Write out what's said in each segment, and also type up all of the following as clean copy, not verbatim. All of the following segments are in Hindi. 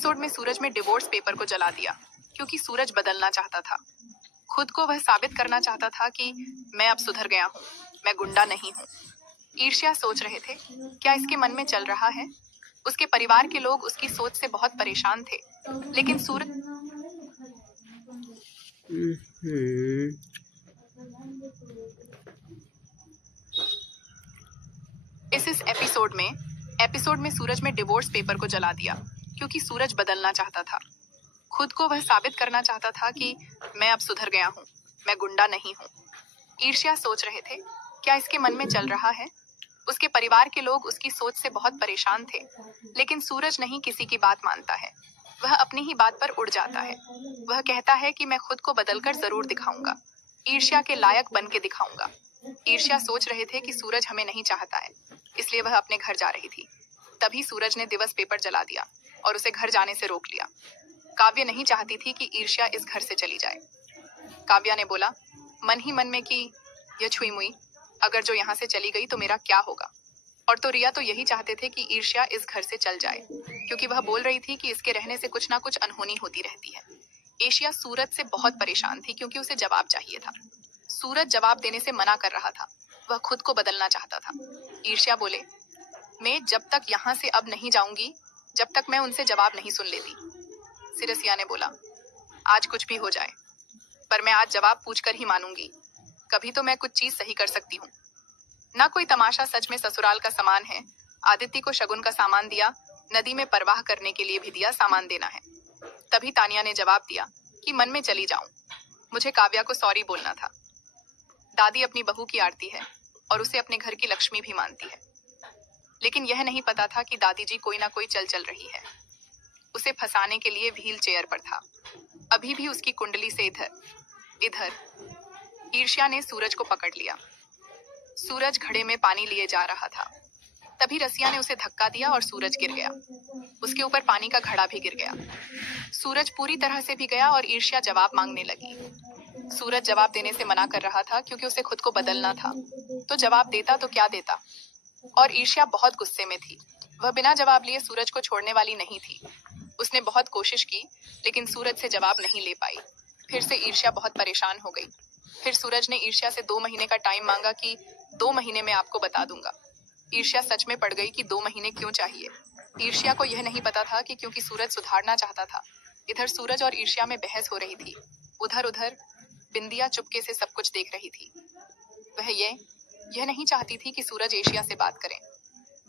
एपिसोड में सूरज ने डिवोर्स पेपर को जला दिया क्योंकि सूरज बदलना चाहता था। खुद को वह साबित करना चाहता था कि मैं अब सुधर गया हूँ, मैं गुंडा नहीं हूँ। ईर्ष्या सोच रहे थे, क्या इसके मन में चल रहा है? उसके परिवार के लोग उसकी सोच से बहुत परेशान थे, लेकिन सूरज इस एपिसोड में सूरज ने डिवोर्स पेपर को जला दिया क्योंकि सूरज बदलना चाहता था। खुद को वह साबित करना चाहता था कि मैं अब सुधर गया हूँ, मैं गुंडा नहीं हूँ। ईर्ष्या सोच रहे थे, क्या इसके मन में चल रहा है? उसके परिवार के लोग उसकी सोच से बहुत परेशान थे, लेकिन सूरज नहीं किसी की बात मानता है। वह अपनी ही बात पर उड़ जाता है। वह कहता है कि मैं खुद को बदलकर जरूर दिखाऊंगा, ईर्ष्या के लायक बन के दिखाऊंगा। ईर्ष्या सोच रहे थे कि सूरज हमें नहीं चाहता है, इसलिए वह अपने घर जा रही थी। तभी सूरज ने दिवस पेपर जला दिया और उसे घर जाने से रोक लिया। काव्य नहीं चाहती थी कि ईर्ष्या इस घर से चली जाए। काव्या ने बोला मन ही मन में कि यह छुई मुई, अगर जो यहाँ से चली गई तो मेरा क्या होगा। और तो रिया तो यही चाहते थे कि ईर्ष्या इस घर से चल जाए, क्योंकि वह बोल रही थी कि इसके रहने से कुछ ना कुछ अनहोनी होती रहती है। एशिया सूरज से बहुत परेशान थी क्योंकि उसे जवाब चाहिए था। सूरज जवाब देने से मना कर रहा था, वह खुद को बदलना चाहता था। ईर्ष्या बोले, मैं जब तक यहाँ से अब नहीं जाऊंगी जब तक मैं उनसे जवाब नहीं सुन लेती। सिरसिया ने बोला, आज कुछ भी हो जाए, पर मैं आज जवाब पूछकर ही मानूंगी। कभी तो मैं कुछ चीज सही कर सकती हूँ। ना कोई तमाशा सच में ससुराल का सामान है। आदित्य को शगुन का सामान दिया, नदी में परवाह करने के लिए भी दिया, सामान देना है। तभी तानिया ने जवाब दिया कि मन में चली जाऊं, मुझे काव्या को सॉरी बोलना था। दादी अपनी बहू की आरती है और उसे अपने घर की लक्ष्मी भी मानती है, लेकिन यह नहीं पता था कि दादी जी कोई ना कोई चल रही है। उसे फंसाने के लिए व्हील चेयर पर था, अभी भी उसकी कुंडली से इधर। ईर्ष्या ने सूरज को पकड़ लिया। सूरज घड़े में पानी लिए जा रहा था। तभी रसिया ने उसे धक्का दिया और सूरज गिर गया। उसके ऊपर पानी का घड़ा भी गिर गया। सूरज पूरी तरह से भी गया और ईर्ष्या जवाब मांगने लगी। सूरज जवाब देने से मना कर रहा था क्योंकि उसे खुद को बदलना था। तो जवाब देता तो क्या देता। और ईर्ष्या बहुत गुस्से में थी। वह बिना जवाब लिए सूरज को छोड़ने वाली नहीं थी। उसने बहुत कोशिश की, लेकिन सूरज से जवाब नहीं ले पाई। फिर से ईर्ष्या बहुत परेशान हो गई। फिर सूरज ने ईर्ष्या से 2 महीने का टाइम मांगा कि 2 महीने में आपको बता दूंगा। ईर्ष्या सच में पड़ गई कि 2 महीने क्यों चाहिए। ईर्ष्या को यह नहीं पता था कि क्योंकि सूरज सुधारना चाहता था। इधर सूरज और ईर्ष्या में बहस हो रही थी। उधर बिंदिया चुपके से सब कुछ देख रही थी। वह यह नहीं चाहती थी कि सूरज एशिया से बात करें।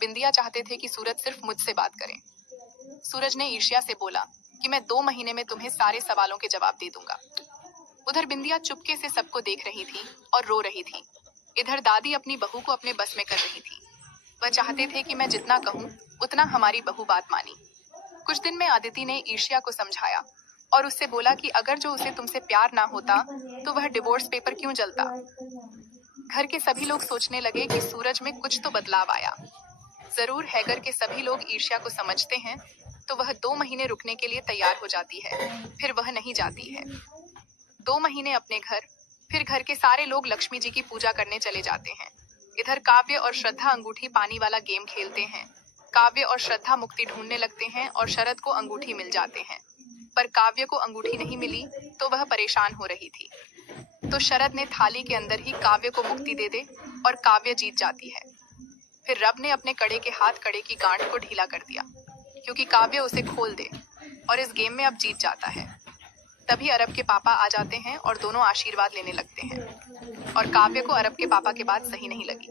बिंदिया चाहते थे कि सूरज सिर्फ मुझसे बात करें। सूरज ने ईर्ष्या से बोला कि मैं 2 महीने में तुम्हें सारे सवालों के जवाब दे दूंगा। उधर बिंदिया चुपके से सबको देख रही थी और रो रही थी। इधर दादी अपनी बहू को अपने बस में कर रही थी। वह चाहते थे कि मैं जितना कहूँ उतना हमारी बहू बात मानी। कुछ दिन में आदिति ने ईर्ष्या को समझाया और उससे बोला कि अगर जो उसे तुमसे प्यार ना होता तो वह डिवोर्स पेपर क्यों जलता। घर के सभी लोग सोचने लगे कि सूरज में कुछ तो बदलाव आया। जरूर है। घर के सभी लोग ईर्ष्या को समझते हैं तो वह 2 महीने रुकने के लिए तैयार हो जाती है, फिर वह नहीं जाती है। 2 महीने अपने घर, फिर घर के सारे लोग लक्ष्मी जी की पूजा करने चले जाते हैं। इधर काव्य और श्रद्धा अंगूठी पानी वाला गेम खेलते हैं। काव्य और श्रद्धा मुक्ति ढूंढने लगते हैं और शरद को अंगूठी मिल जाते हैं, पर काव्य को अंगूठी नहीं मिली तो वह परेशान हो रही थी। तो शरद ने थाली के अंदर ही काव्य को मुक्ति दे दे और काव्य जीत जाती है। फिर रब ने अपने कड़े के हाथ कड़े की गांठ को ढीला कर दिया, क्योंकि काव्य उसे खोल दे और इस गेम में अब जीत जाता है। तभी अरब के पापा आ जाते हैं और दोनों आशीर्वाद लेने लगते हैं, और काव्य को अरब के पापा के बात सही नहीं लगी।